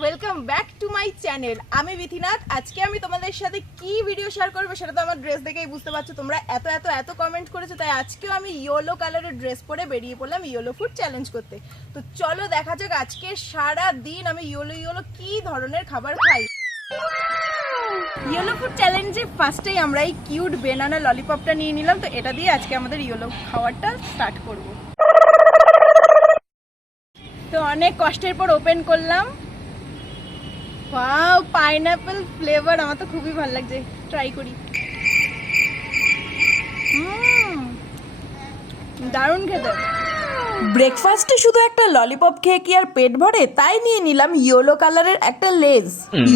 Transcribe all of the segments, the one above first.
Welcome back to my channel আমি বিথিনাথ। আজকে আমি তোমাদের সাথে কি ভিডিও শেয়ার করব সেটা তো আমার ড্রেস দেখেই বুঝতে পারছ। তোমরা এত এত এত কমেন্ট করেছ, তাই আজকেও আমি ইয়েলো কালারের ড্রেস পরে বেরিয়ে পড়লাম ইয়েলো ফুড চ্যালেঞ্জ করতে। তো চলো দেখা যাক আজকে সারা দিন আমি ইয়েলো ইয়েলো কি ধরনের খাবার খাই। ইয়েলো ফুড চ্যালেঞ্জে ফার্স্টেই আমরা এই কিউট বেনানা ললিপপটা নিয়ে নিলাম। তো এটা দিয়ে আজকে আমাদের ইয়েলো খাবারটা স্টার্ট করব। তো অনেক কষ্টের পর ওপেন করলাম। ওয়াও পাইনাপেল ফ্লেভার আমার তো খুবই ভালো লাগছে। ট্রাই করি। দারুণ খেতে। ব্রেকফাস্টে শুধু একটা ললিপপ খেয়ে কি আর পেট ভরে? তাই নিয়ে নিলাম ইয়েলো কালারের একটা লেজ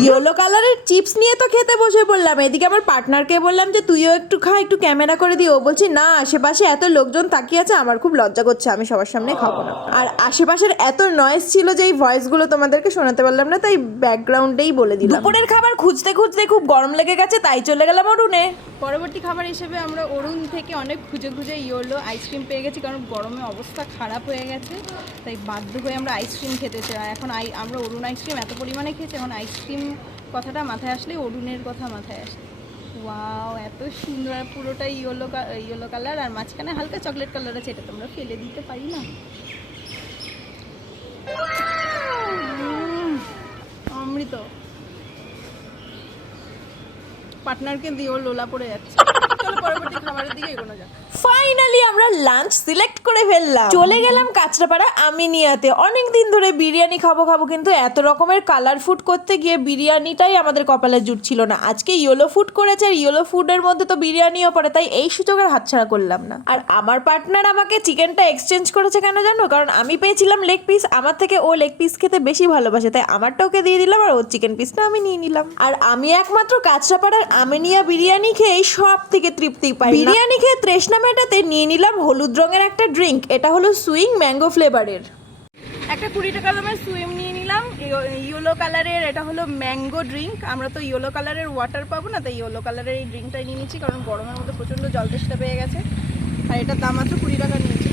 ইয়েলো কালারের চিপস নিয়ে তো খেতে বসে পড়লাম। এদিকে আমার পার্টনারকে বললাম যে তুইও একটু খা একটু ক্যামেরা করে দিই ও বলছি না আশেপাশে এত লোকজন তাকিয়ে আছে আমার খুব লজ্জা করছে আমি সবার সামনে খাব না। আর আশেপাশের এত নয়েজ ছিল যে এই ভয়েসগুলো তোমাদেরকে শোনাতে পারলাম না তাই ব্যাকগ্রাউন্ডেই বলে দিলাম। দুপুরের খাবার খুঁজতে খুঁজতে খুব গরম লেগে গেছে তাই চলে গেলাম অরুণে। পরবর্তী খাবার হিসেবে আমরা অরুণ থেকে অনেক খুঁজে খুঁজে ইয়োলো আইসক্রিম পেয়ে গেছি কারণ গরমে অবস্থা খারাপ। হয়ে গেছে, তাই বাধ্য হয়ে আমরা আইসক্রিম খেতে চাই। এখন আই আমরা অরুণ আইসক্রিম এত পরিমাণে খেয়েছি, এখন আইসক্রিম কথাটা মাথায় আসলেই অরুণের কথা মাথায় আসে। ওয়াও এত সুন্দর আর পুরোটা ইয়েলো ইয়েলো কালার আর মাঝখানে হালকা চকলেট কালার আছে, এটা তোমরা ফেলে দিতে পারি না। অমৃত। পার্টনারকে দিয়েও লোলা পড়ে যাচ্ছে। পরবর্তী খাবারের দিকে এগোনো যাক। ফাইনালি আমরা লাঞ্চ সিলেক্ট করে ফেললাম। চলে গেলাম কাঁচরাপাড়া আমিনিয়াতে। অনেক দিন ধরে বিরিয়ানি খাব খাব কিন্তু এত রকমের কালার ফুড করতে গিয়ে বিরিয়ানিটাই আমাদের কপালে জুটছিল না। আজকে ইয়েলো ফুড করেছে আর ইয়েলো ফুডের মধ্যে তো বিরিয়ানিও পড়ে তাই এই সুযোগের হাতছাড়া করলাম না। আর আমার পার্টনার আমাকে চিকেনটা এক্সচেঞ্জ করেছে কেন জানো? কারণ আমি পেয়েছিলাম লেগ পিস আমার থেকে ও লেগ পিস খেতে বেশি ভালোবাসে তাই আমারটা ওকে দিয়ে দিলাম আর ওর চিকেন পিসটা আমি নিয়ে নিলাম। আর আমি একমাত্র কাঁচরাপাড়ার আমিনিয়া বিরিয়ানি খেয়ে সব থেকে তৃপ্তি পাই। বিরিয়ানি খেয়ে তৃষ্ণা মেটাতে নিয়ে নিলাম হলুদ রঙের একটা ড্রিঙ্ক। এটা হলো সুইং ম্যাঙ্গো ফ্লেভারের। একটা কুড়ি টাকা দামের সুইম নিয়ে নিলাম। ইয়েলো কালারের এটা হলো ম্যাঙ্গো ড্রিঙ্ক। আমরা তো ইয়েলো কালারের ওয়াটার পাবো না, তাই ইয়েলো কালারের এই ড্রিঙ্কটাই নিয়ে নিচ্ছি, কারণ গরমের মধ্যে প্রচণ্ড জল তেষ্টা পেয়ে গেছে। আর এটার দাম মাত্র কুড়ি টাকা নিয়েছি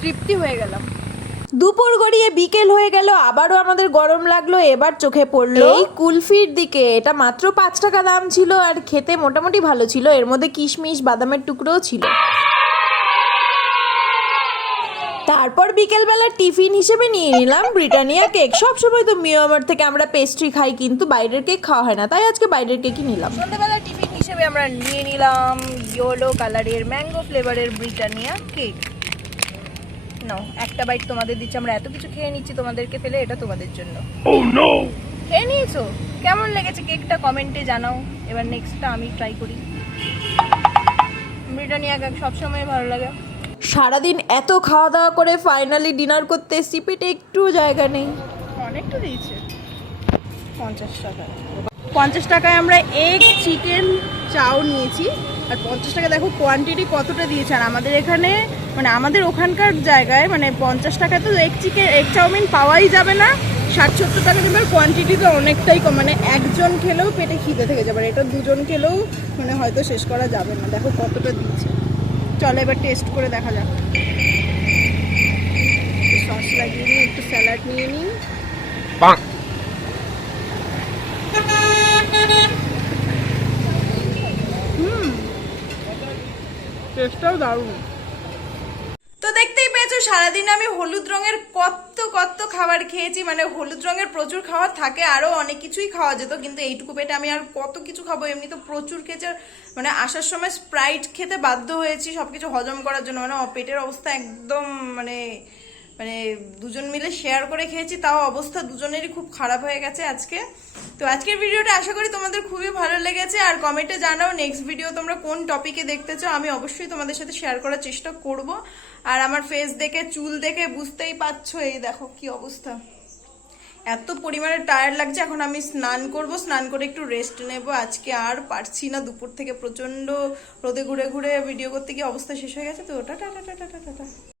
তৃপ্তি হয়ে গেলাম। দুপুর গড়িয়ে বিকেল হয়ে গেল আবারও আমাদের গরম লাগল এবার চোখে পড়ল। এই কুলফির দিকে এটা মাত্র পাঁচ টাকা দাম ছিল আর খেতে মোটামুটি ভালো ছিল এর মধ্যে কিশমিশ বাদামের টুকরোও ছিল। তারপর বিকেলবেলা টিফিন হিসেবে নিয়ে নিলাম ব্রিটানিয়া কেক। সবসময় তো মিয়ামার থেকে আমরা পেস্ট্রি খাই কিন্তু বাইরের কেক খাওয়া হয় না তাই আজকে বাইরের কেকই নিলাম। সন্ধ্যাবেলা টিফিন হিসেবে আমরা নিয়ে নিলাম ইয়েলো কালারের ম্যাঙ্গো ফ্লেভারের ব্রিটানিয়া কেক। নাও একটা বাইট তোমাদের দিচ্ছি আমরা এত কিছু খেয়ে নিচ্ছি তোমাদেরকে ফেলে এটা তোমাদের জন্য। খেয়ে নিয়েছো? কেমন লেগেছে কেকটা? কমেন্টে জানাও। এবার নেক্সটটা আমি ট্রাই করি। ব্রিটানিয়া কেক সবসময় ভালো লাগে। সারাদিন এত খাওয়া দাওয়া করে ফাইনালি ডিনার করতে এসছি পেটে একটু জায়গা নেই। অনেকটা দিয়েছে। পঞ্চাশ টাকা। পঞ্চাশ টাকায় আমরা এগ চিকেন চাও নিয়েছি। আর পঞ্চাশ টাকা দেখো কোয়ান্টিটি কতটা দিয়েছে? আর আমাদের এখানে মানে আমাদের ওখানকার জায়গায় মানে পঞ্চাশ টাকা তো এক চিকেন এক চাউমিন পাওয়াই যাবে না। ষাট সত্তর টাকা কিন্তু কোয়ান্টিটি তো অনেকটাই কম। মানে একজন খেলেও পেটে খিদে থেকে যাবে, আর এটা দুজন খেলেও মানে হয়তো শেষ করা যাবে না। দেখো কতটা দিচ্ছে। চলো এবার টেস্ট করে দেখা যাক। সস লাগিয়ে নিই, একটু স্যালাড নিয়ে নিই। টেস্টটাও দারুণ। তো দেখতেই পেয়েছ, সারাদিন আমি হলুদ রঙের কত কত খাবার খেয়েছি মানে হলুদ রঙের প্রচুর খাবার থাকে আরও অনেক কিছুই খাওয়া যেত, কিন্তু এইটুকু পেটে আমি আর কত কিছু খাব, এমনি তো প্রচুর খেয়েছে মানে আসার সময় স্প্রাইট খেতে বাধ্য হয়েছি সব কিছু হজম করার জন্য মানে পেটের অবস্থা একদম মানে মানে দুজন মিলে শেয়ার করে খেয়েছি, তাও অবস্থা দুজনেরই খুব খারাপ হয়ে গেছে আজকে। তো আজকের ভিডিওটা আশা করি তোমাদের খুবই ভালো লেগেছে, আর কমেন্টে জানাও নেক্সট ভিডিও তোমরা কোন টপিকে দেখতে চাও, আমি অবশ্যই তোমাদের সাথে শেয়ার করার চেষ্টা করব। আর আমার ফেস দেখে, চুল দেখে বুঝতেই পারছ, এই দেখো কি অবস্থা। এত পরিমাণে টায়ার্ড লাগছে, এখন আমি স্নান করব, স্নান করে একটু রেস্ট নেব। আজকে আর পারছি না, দুপুর থেকে প্রচণ্ড রোদে ঘুরে ঘুরে ভিডিও করতে গিয়ে অবস্থা শেষ হয়ে গেছে, তো টাটা টাটা টাটা টাটা।